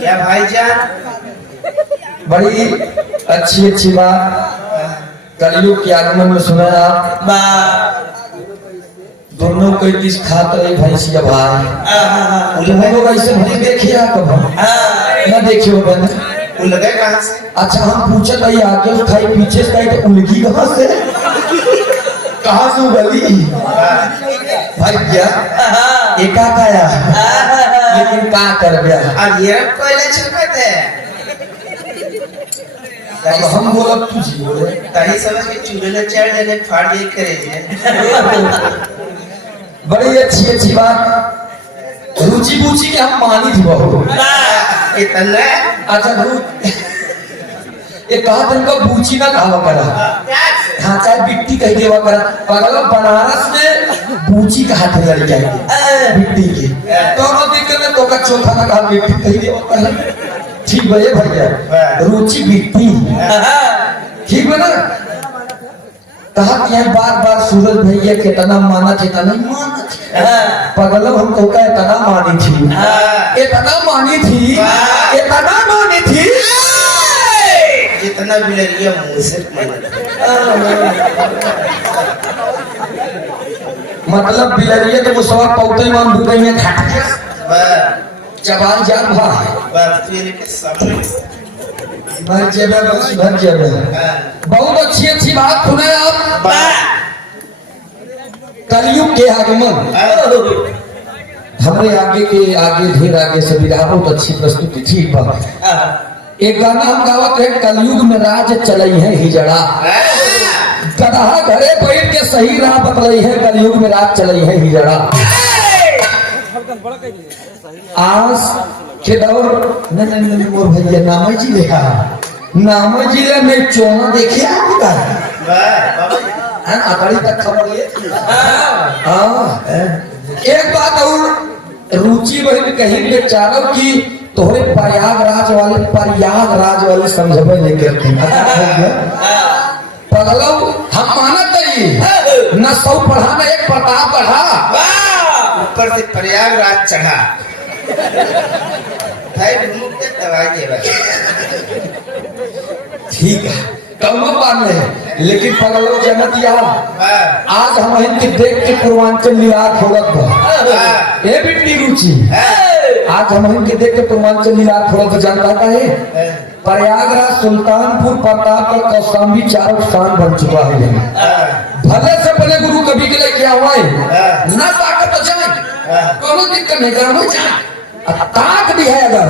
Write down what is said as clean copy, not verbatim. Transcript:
क्या भाईजान? बड़ी अच्छी अच्छी बात कलयुग के आगमन में सुना आप दोनों कोई किस खाता है भैंसिया भाई उन लोग ऐसे नहीं देखे आप कभी ना देखे हो बने वो लगे कहाँ से? अच्छा हम पूछे भाई आगे से खाई पीछे से खाई तो उनकी कहाँ से उगली भाई क्या एका काया लेकिन का कर गया अब ये कोयला छिड़कते अब हम बोला तू जी बोले तही समझ के चूल्हे में चढ़ देने फाड़ दे करे बड़ी अच्छी अच्छी बात रुचि पूछी कि हम मानी थी बहु इतना अच्छा ये कहा दिन का बूची ना कहा करा हाँ चाहे बिट्टी कह देवा करा पगला बनारस में बूची कहा थे लड़कियां बिट्टी की दोनों दिन में तो का चौथा ना कहा बिट्टी कह देवा करा ठीक है भैया रुचि बिट्टी ठीक है ना कहा कि यहाँ बार बार सूरज भैया कितना माना कितना नहीं माना पगला हम तो का इतना मानी थी इतना मानी थी इतना मानी थी जितना बिलरिया मुंह से मतलब बिलरिया तो मुसवा पौते मान दुकाई में खा जवान जान भाई बात तेरे के सामने भर जेबे बस भर जेबे बहुत अच्छी अच्छी बात सुने आप कलयुग के आगमन हमारे आगे के आगे ढेर आगे से विधा बहुत अच्छी प्रस्तुति ठीक बात एक गाना हम गावत है कलयुग में राज चलई है हिजड़ा गधा घरे बैठ के सही राह बतलई है कलयुग में राज चलई है हिजड़ा आज के दौर नहीं मोर भैया नाम जी देखा नाम जी ले मैं चोना देखे आपका अकड़ी तक खबर ले एक बात और रुचि बहन कहीं पे चारों की तोहरे प्रयागराज वाले समझबे नहीं करते पगलौ हम मानत नहीं न सौ पढ़ा न एक प्रताप बढ़ा ऊपर से प्रयागराज चढ़ा ठीक है कौनो बात नहीं लेकिन पगलो जनतिया आज हम इनके देख के पूर्वांचल निराश होलत बा ए बिट्टी रुचि आज हम इनके देख के पूर्वांचल निराश होलत जानता का है प्रयागराज सुल्तानपुर प्रतापगढ़ कौशाम्बी चारों स्थान बन चुका है भले से पहले गुरु कभी के लिए क्या हुआ है ना ताकत जाए कोनो दिक्कत नहीं करो जाए ताक भी है अगर